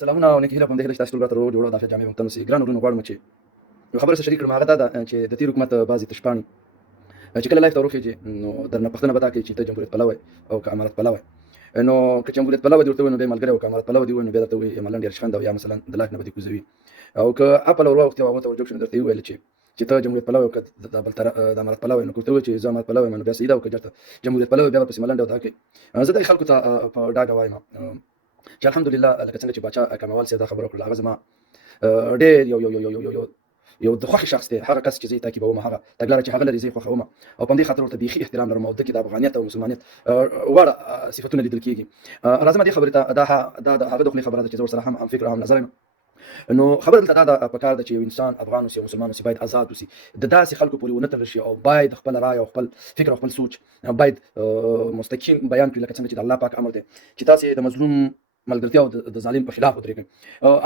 سلامونه او نیکی هیله کوم د هیله چې تاسو ټول راته روغ جوړ او د عافیت جامې ممتن اوسئ. ګران وروڼو غواړم چې یو خبره سره شریک کړم، هغه دا ده چې د تېر حکومت بعضې تشپاڼې چې کله لایف ته وروخېږي نو درنه پوښتنه به دا کوي چې ته جمهوریت پلوی او که امارت پلوی. نو که جمهوریت پلوی دې ورته ووایي نو بیا یې ملګری، او که امارت پلوی دې ووایي نو بیا درته وایي ملنډ یا ریشخند، او یا مثلا د لاک نه به دې کوزوي. او که اپل ور واوښتې او هغو ته ور جوړ شو نو درته یې وویل چې ته جمهوریت پلوی او که د بل طرف د امارت پلوی. نو که ورته ووایي چې زه امارت پلوی یم نو بیا صحیح ده، او که چېرته جمهوریت پلوی بیا ورپسې ملنډې او دا کوي. زه دغې خلکو ته په ډاګه وایم چې الحمدلله لکه څنګه چې باچا کمال صاحب دا خبره وکړله، هغه زما ډېر یو د خوښې شخص دی. هغه کس چې زه یې تعقیبوم، هغه تګلاره چې هغه لري زه یې خوښوم، او په همدې خاطر ورته بیخي احترام لرم، او ده کې د افغانیت او مسلمانیت واړه صفتونه لیدل کېږي. راځم دې خبرې ته. دا د هغه د خولې خبره ده چې زه ورسره هم فکر او هم نظر یم. نو خبره دلته دا ده پکار ده چې یو انسان افغان اوسي او مسلمان اوسي باید آزاد اوسي، د داسې خلکو پورې ونه تړل شي، او باید خپله رایه او خپل فکر او خپل سوچ باید مستقیم بیان کړي، لکه څنګه چې د الله پاک امر دی چې تاسې د مظلوم ملګرتیا او د ظالم په خلاف ودرېږئ.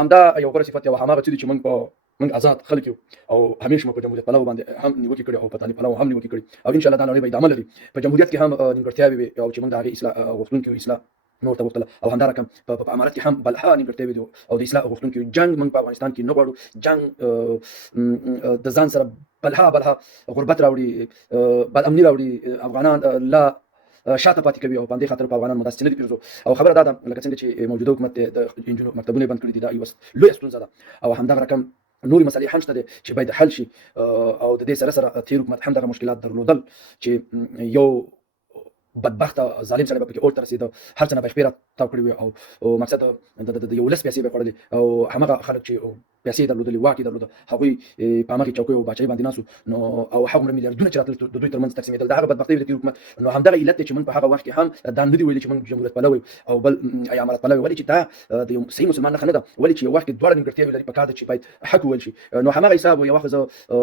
همدا یو غوره صفت دی، او هماغه څه دي چې موږ آزاد خلک یو، او همیشه مو په جمهوریت پلو باندې هم نیوکې کړي او په طالب پلو هم نیوکې کړي، او ان شاء الله دا لړۍ به ادامه لري. په جمهوریت کې هم نیمګړتیاوې وي، او چې موږ د هغې اصلاح غوښتونکي یو، اصلاح نور ته غوښتله، او همدا رقم په امارت کې هم بلها نیمګړتیاوې دي او د اصلاح غوښتونکي یو. جنګ موږ په افغانستان کې نه غواړو، جنګ د ځان سره بلها غربت راوړي، بد امني راوړي، افغانان لا شاته پاتې کوي، او په همدې خاطر په افغانان مو داسې نه دي پرېږدو. او خبره دا ده لکه څنګه چې موجوده حکومت دی د نجونو مکتبونه یې بند کړي دي، دا یوه لویه ستونزه ده، او همدغه رقم نورې مسلې هم شته دي چې باید حل شي. او د دې سره تېر حکومت هم دغه مشکلات درلودل چې یو بدبخته ظالم سړی به پکې اور ته رسېده، هر څه نه به یې شپې راتاو کړي وي، او مقصد د یو ولس پیسې به یې خوړلې، او همغه خلک چې پیسې یې درلودلې، واک یې درلوده، هغوی په همغې چوکۍ او باچایۍ باندې ناست وو. نو او هغومره میلیارډونه چې راتلل د دوی تر منځ تقسیمېدل، د هغه بدبختۍ د تېر حکومت. نو همدغه علت دی چې موږ په هغه وخت کې هم دا نه دي ویلي چې موږ جمهوریت پلوی او بل یا امارت پلوی، ولې چې دا د یو صحیح مسلمان نښه نه ده، ولې چې یو وخت کې دواړه نیمګړتیاوې لري، پکار ده چې باید حق وویل شي. نو همغه حساب یو وخت زه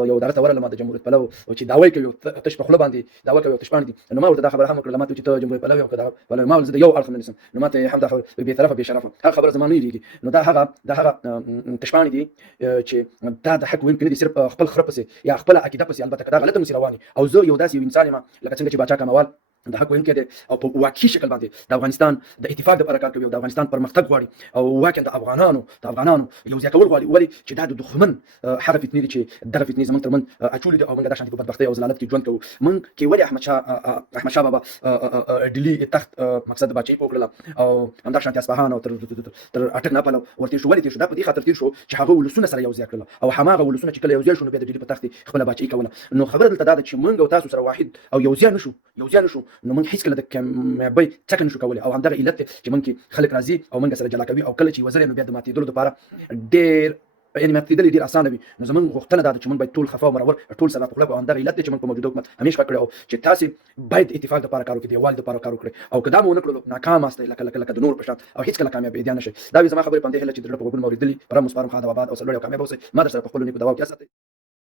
یو ادارې ته ورغلم د جمهوریت پلو، چې دعوه یې کوي تش په خوله باندې دعوه کوي او تشپاڼې دي. نو ما ورته دا خبره هم وکړله، ما ته چې ته جمهوریت پلوی او که دغه پلوی، ما ویل زه د یو اړخ نه نیسم. نو ما ته یې هم دا خبره بې طرفه بې شرفه هغه خبره زما نه یېرېږي. نو دا هغه تشپاڼې دي چې دا د حق ویونکي نه دي، صرف خپل خره پسې یا خپله عقیده پسې، البته که دا غلطه هم روان وي. او زه یو داسې یو انسان یم لکه څنګه چې باچا کمال د حق ویونکی دی، او په واقعي شکل باندې د افغانستان د اتفاق دپاره کار کوي، او د افغانستان پرمختګ غواړي، او واقعا د افغانانو یو ځای کول غواړي. ولې چې دا د دښمن هغه فتنې دي چې دغه فتنې زموږ تر منځ اچولې دي، او موږ دا شانتې په بدبختۍ او ضلالت کې ژوند کوو. موږ کې ولې احمدشاه بابا ډیلي تخت مقصد د باچایي په وکړله، او همدا شانتې اصفهان او تر اټک ناپل ورتېر شو. ولې تېر شو؟ دا په دې خاطر تېر شو چې هغه ولسونه سره یو ځای کړله، او هماغه ولسونه چې کله یو ځای شو نو بیا د ډیلي په تخت خپله باچایي کوله. نو خبره دلته دا ده چې موږ او تاسو سره واحد او یو ځای نه شو، نو موږ هېڅکله د کامیابۍ څکه نشو کولی. او همدغه علت دی چې موږ کې خلک راځي او موږ سره جلا کوي، او کله چې یوه ځل نو بیا د ماتېدلو دپاره ډېر یعنې ماتېدل یې ډېر اسانه وي. نو زموږ غوښتنه دا ده چې موږ باید ټول خفه او مرور ټول سره په خوله، او همدغه علت دی چې موږ په موجوده حکومت همیشه کړی، او چې تاسې باید اتفاق دپاره کار وکړئ، د یووالي دپاره کار وکړئ، او که دا مو ونه کړلو ناکام یاستئ لکه د نورو په شان، او هېڅکله کامیابېدیا نه شئ. دا وې زما خبرې په همدې هیله چې د زړه په غوږونو مو اورېدلي. په رب مو سپارم ښه ادب آباد او سرلوړي او کامیابه اوسئ. ما در سره په خپلو نیکو دعاو کې اساتئ.